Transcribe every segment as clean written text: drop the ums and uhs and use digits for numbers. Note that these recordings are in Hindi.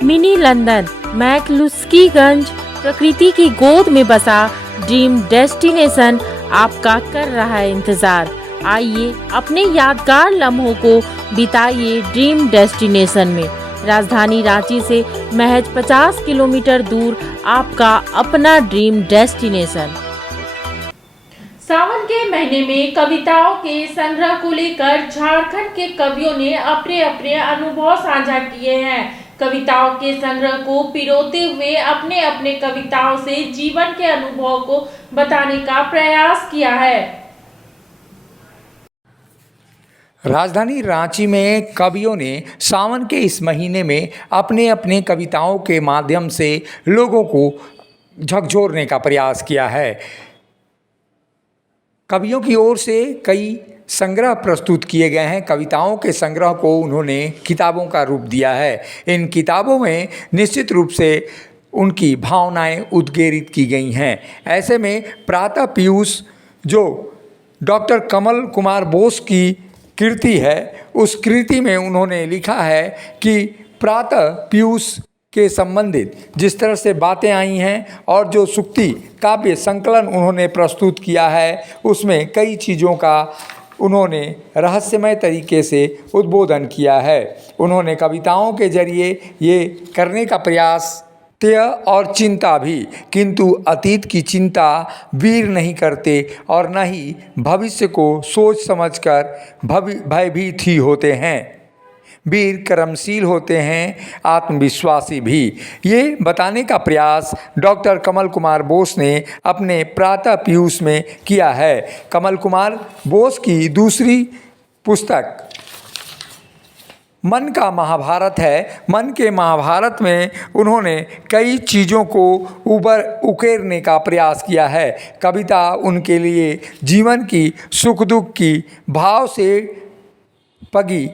मिनी लंदन, मैक्लुस्कीगंज, प्रकृति की गोद में बसा ड्रीम डेस्टिनेशन आपका कर रहा है इंतजार। आइए अपने यादगार लम्हों को बिताइए ड्रीम डेस्टिनेशन में। राजधानी रांची से महज 50 किलोमीटर दूर आपका अपना ड्रीम डेस्टिनेशन। सावन के महीने में कविताओं के संग्रह को लेकर झारखंड के कवियों ने अपने अपने अनुभव साझा किए हैं। कविताओं के संग्रह को पिरोते हुए अपने अपने कविताओं से जीवन के अनुभव को बताने का प्रयास किया है। राजधानी रांची में कवियों ने सावन के इस महीने में अपने अपने कविताओं के माध्यम से लोगों को झकझोरने का प्रयास किया है। कवियों की ओर से कई संग्रह प्रस्तुत किए गए हैं। कविताओं के संग्रह को उन्होंने किताबों का रूप दिया है। इन किताबों में निश्चित रूप से उनकी भावनाएं उद्गीरित की गई हैं। ऐसे में प्रातः पीयूष जो डॉक्टर कमल कुमार बोस की कृति है, उस कृति में उन्होंने लिखा है कि प्रातः पीयूष के संबंधित जिस तरह से बातें आई हैं और जो सूक्ति काव्य संकलन उन्होंने प्रस्तुत किया है, उसमें कई चीज़ों का उन्होंने रहस्यमय तरीके से उद्बोधन किया है। उन्होंने कविताओं के जरिए ये करने का प्रयास त्य और चिंता भी, किंतु अतीत की चिंता वीर नहीं करते और न ही भविष्य को सोच समझकर भयभीत ही होते हैं। वीर कर्मशील होते हैं, आत्मविश्वासी भी। ये बताने का प्रयास डॉक्टर कमल कुमार बोस ने अपने प्रातः पीयूष में किया है। कमल कुमार बोस की दूसरी पुस्तक मन का महाभारत है। मन के महाभारत में उन्होंने कई चीज़ों को उकेरने का प्रयास किया है। कविता उनके लिए जीवन की सुख दुख की भाव से पगी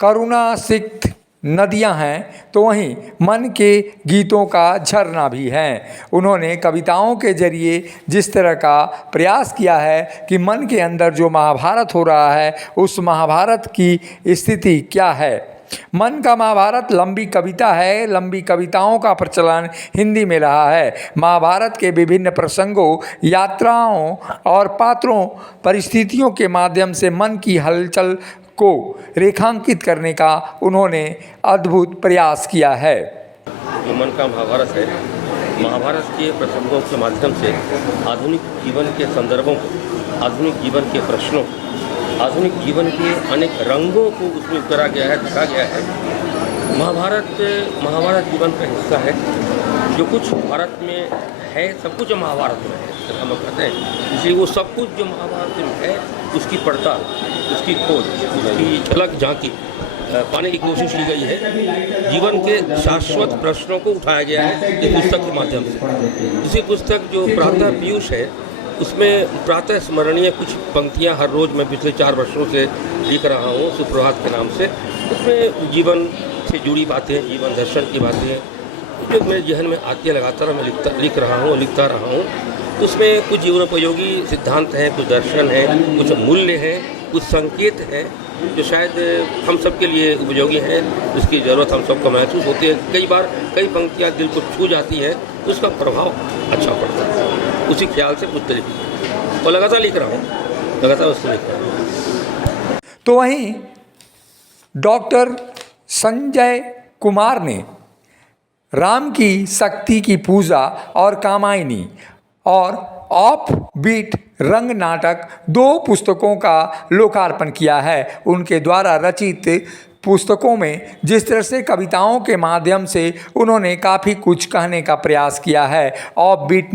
करुणा सिक्त नदियां हैं, तो वहीं मन के गीतों का झरना भी हैं। उन्होंने कविताओं के जरिए जिस तरह का प्रयास किया है कि मन के अंदर जो महाभारत हो रहा है, उस महाभारत की स्थिति क्या है। मन का महाभारत लंबी कविता है। लंबी कविताओं का प्रचलन हिंदी में रहा है। महाभारत के विभिन्न प्रसंगों, यात्राओं और पात्रों, परिस्थितियों के माध्यम से मन की हलचल को रेखांकित करने का उन्होंने अद्भुत प्रयास किया है। जो मन का महाभारत है, महाभारत के प्रसंगों के माध्यम से आधुनिक जीवन के संदर्भों को, आधुनिक जीवन के प्रश्नों, आधुनिक जीवन के अनेक रंगों को उसमें उतारा गया है, दिखा गया है। महाभारत जीवन का हिस्सा है। जो कुछ भारत में है, सब कुछ महाभारत में है, हम लोग कहते हैं। इसलिए वो सब कुछ जो महाभारत में है, उसकी पड़ताल, उसकी खोज, उसकी झलक झांकी पाने की कोशिश की गई है। जीवन के शाश्वत प्रश्नों को उठाया गया है इस पुस्तक के माध्यम से। दूसरी पुस्तक जो प्रातः पीयूष है, उसमें प्रातः स्मरणीय कुछ पंक्तियां हर रोज़ मैं पिछले 4 वर्षों से लिख रहा हूँ, सुप्रभात के नाम से। उसमें जीवन से जुड़ी बातें, जीवन दर्शन की बातें जो मेरे जहन में आती है, लगातार मैं लिखता रहा हूँ। उसमें कुछ जीवनोपयोगी सिद्धांत हैं, कुछ दर्शन है, कुछ मूल्य है, कुछ संकेत है जो शायद हम सब के लिए उपयोगी हैं, जिसकी ज़रूरत हम सबको महसूस होती है। कई बार कई पंक्तियाँ दिल को छू जाती हैं, तो उसका प्रभाव अच्छा पड़ता है। उसी ख्याल से पुस्तक लिखी और लगातार लिख रहा हूँ, लगातार उसको लिख रहा हूँ। तो वहीं डॉक्टर संजय कुमार ने राम की शक्ति की पूजा और कामायनी और ऑफ बीट रंग नाटक 2 पुस्तकों का लोकार्पण किया है। उनके द्वारा रचित पुस्तकों में जिस तरह से कविताओं के माध्यम से उन्होंने काफ़ी कुछ कहने का प्रयास किया है। ऑफ बीट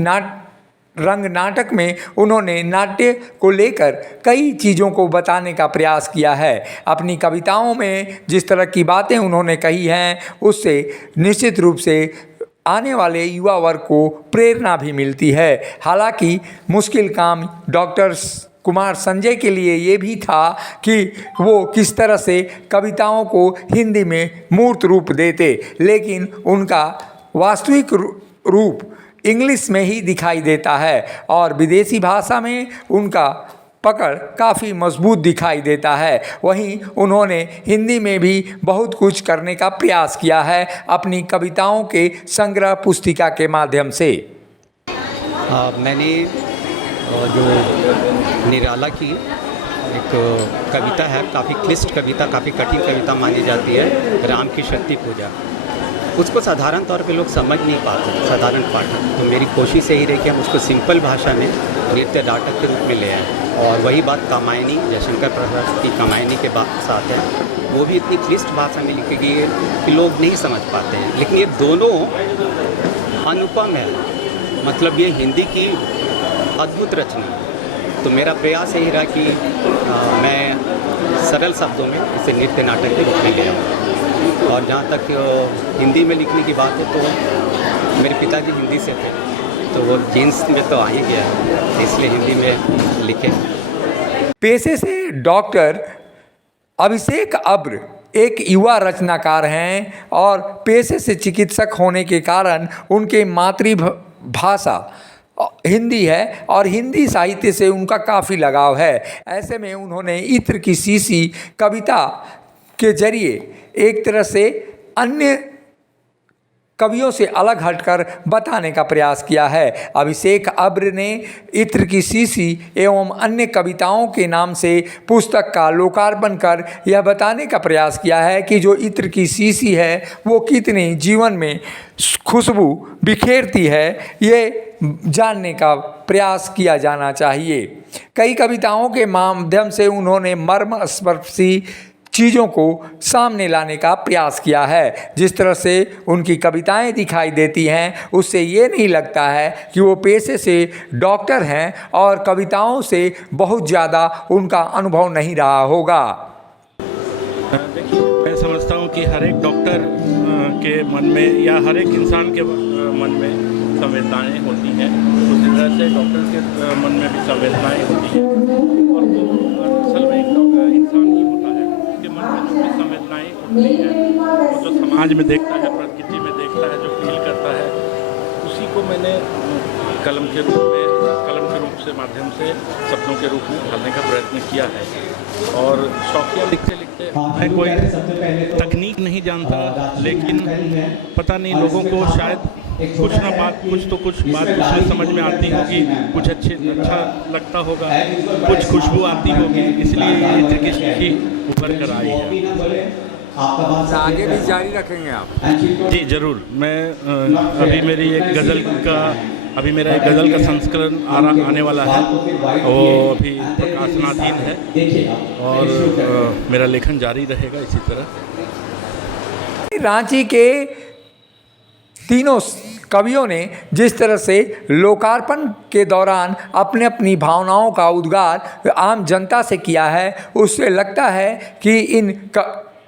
रंग नाटक में उन्होंने नाट्य को लेकर कई चीज़ों को बताने का प्रयास किया है। अपनी कविताओं में जिस तरह की बातें उन्होंने कही हैं, उससे निश्चित रूप से आने वाले युवा वर्ग को प्रेरणा भी मिलती है। हालांकि मुश्किल काम डॉक्टर कुमार संजय के लिए ये भी था कि वो किस तरह से कविताओं को हिंदी में मूर्त रूप देते, लेकिन उनका वास्तविक रूप इंग्लिश में ही दिखाई देता है और विदेशी भाषा में उनका पकड़ काफ़ी मजबूत दिखाई देता है। वहीं उन्होंने हिंदी में भी बहुत कुछ करने का प्रयास किया है अपनी कविताओं के संग्रह पुस्तिका के माध्यम से। मैंने जो निराला की एक कविता है, काफ़ी क्लिष्ट कविता, काफ़ी कठिन कविता मानी जाती है, राम की शक्ति पूजा। उसको साधारण तौर पे लोग समझ नहीं पाते, साधारण पाठक। तो मेरी कोशिश यही रही कि हम उसको सिंपल भाषा में नृत्य नाटक के रूप में ले आए। और वही बात कामायनी, जयशंकर प्रसाद की कामायनी के साथ है, वो भी इतनी क्लिष्ट भाषा में लिखी गई है कि लोग नहीं समझ पाते हैं। लेकिन ये दोनों अनुपम है, मतलब ये हिंदी की अद्भुत रचना है। तो मेरा प्रयास यही रहा कि मैं सरल शब्दों में इसे नृत्य नाटक के रूप में ले आऊँ। और जहाँ तक हिंदी में लिखने की बात है तो मेरे पिताजी हिंदी से थे, तो वो जीन्स में तो आ ही गया है, इसलिए हिंदी में लिखे। पेशे से डॉक्टर अभिषेक अब्र एक युवा रचनाकार हैं और पेशे से चिकित्सक होने के कारण उनके मातृभाषा हिंदी है और हिंदी साहित्य से उनका काफ़ी लगाव है। ऐसे में उन्होंने इत्र की शीशी कविता के जरिए एक तरह से अन्य कवियों से अलग हटकर बताने का प्रयास किया है। अभिषेक अब्र ने इत्र की शीशी एवं अन्य कविताओं के नाम से पुस्तक का लोकार्पण कर यह बताने का प्रयास किया है कि जो इत्र की शीशी है वो कितनी जीवन में खुशबू बिखेरती है, ये जानने का प्रयास किया जाना चाहिए। कई कविताओं के माध्यम से उन्होंने मर्मस्पर्शी चीज़ों को सामने लाने का प्रयास किया है। जिस तरह से उनकी कविताएं दिखाई देती हैं उससे ये नहीं लगता है कि वो पेशे से डॉक्टर हैं और कविताओं से बहुत ज़्यादा उनका अनुभव नहीं रहा होगा। देखिए, मैं समझता हूँ कि हर एक डॉक्टर के मन में या हर एक इंसान के मन में संवेदनाएं होती हैं, उसी तरह से डॉक्टर के मन में भी संवेदनाएं होती हैं। और वो असल में एक डॉक्टर इंसान ही होता है, उसके मन में जो भी संवेदनाएं होती हैं वो जो समाज में देखता है, प्रकृति में देखता है, जो फील करता है, उसी को मैंने कलम के रूप से माध्यम से शब्दों के रूप में ढालने का प्रयत्न किया है। और शौकिया लिखते लिखते मैं कोई तकनीक नहीं जानता, लेकिन पता नहीं लोगों को शायद कुछ बात उसमें समझ में आती होगी, कुछ अच्छा लगता होगा, कुछ खुशबू आती होगी, इसलिए ये इत्र की शीशी उभर कर आई है। आगे भी जारी रखेंगे आप? जी ज़रूर। मैं अभी मेरा एक गज़ल का संस्करण आने वाला है, वो अभी प्रकाशनाधीन है और मेरा लेखन जारी रहेगा इसी तरह। रांची के तीनों कवियों ने जिस तरह से लोकार्पण के दौरान अपने अपनी भावनाओं का उद्गार आम जनता से किया है, उससे लगता है कि इन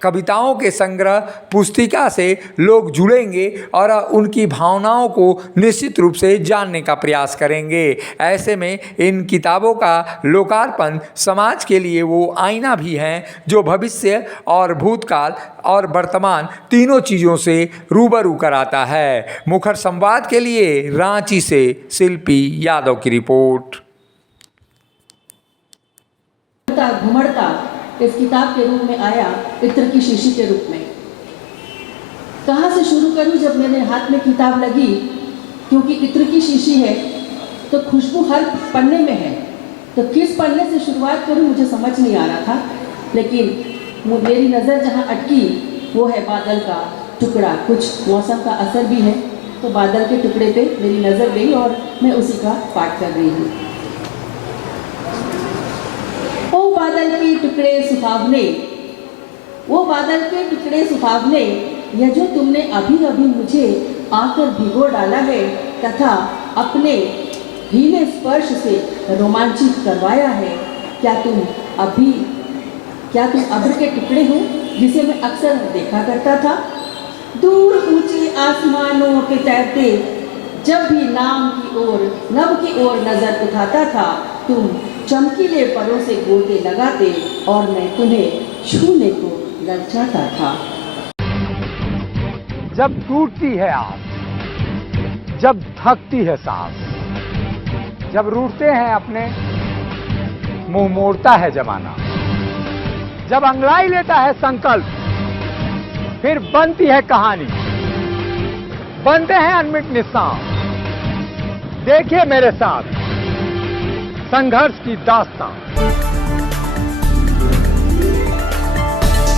कविताओं के संग्रह पुस्तिका से लोग जुड़ेंगे और उनकी भावनाओं को निश्चित रूप से जानने का प्रयास करेंगे। ऐसे में इन किताबों का लोकार्पण समाज के लिए वो आईना भी हैं जो भविष्य और भूतकाल और वर्तमान तीनों चीज़ों से रूबरू कराता है। मुखर संवाद के लिए रांची से शिल्पी यादव की रिपोर्ट। घुमड़ता इस किताब के रूप में आया, इत्र की शीशी के रूप में। कहाँ से शुरू करूँ जब मेरे हाथ में किताब लगी, क्योंकि इत्र की शीशी है तो खुशबू हर पन्ने में है, तो किस पन्ने से शुरुआत करूँ मुझे समझ नहीं आ रहा था। लेकिन मेरी नज़र जहाँ अटकी वो है बादल का टुकड़ा। कुछ मौसम का असर भी है, तो बादल के टुकड़े पे मेरी नज़र गई और मैं उसी का पाठ कर रही हूँ। ओ बादल के टुकड़े सुहावने, वो बादल के टुकड़े सुहावने, यह जो तुमने अभी अभी मुझे आकर भिगो डाला है तथा अपने हीने स्पर्श से रोमांचित करवाया है। क्या तुम अब्र के टुकड़े हो जिसे मैं अक्सर देखा करता था, दूर ऊंचे आसमानों के तैरते, जब भी नभ की ओर नजर उठाता था, तुम चमकीले परों से गोते लगाते और मैं तुम्हें छूने को ललचाता था। जब टूटती है आस, जब थकती है सांस, जब रूठते हैं अपने मुंह मोड़ता है जमाना। जब अंगड़ाई लेता है संकल्प, फिर बनती है कहानी, बनते हैं अनमिट निशान। देखिए मेरे साथ संघर्ष की दास्तां।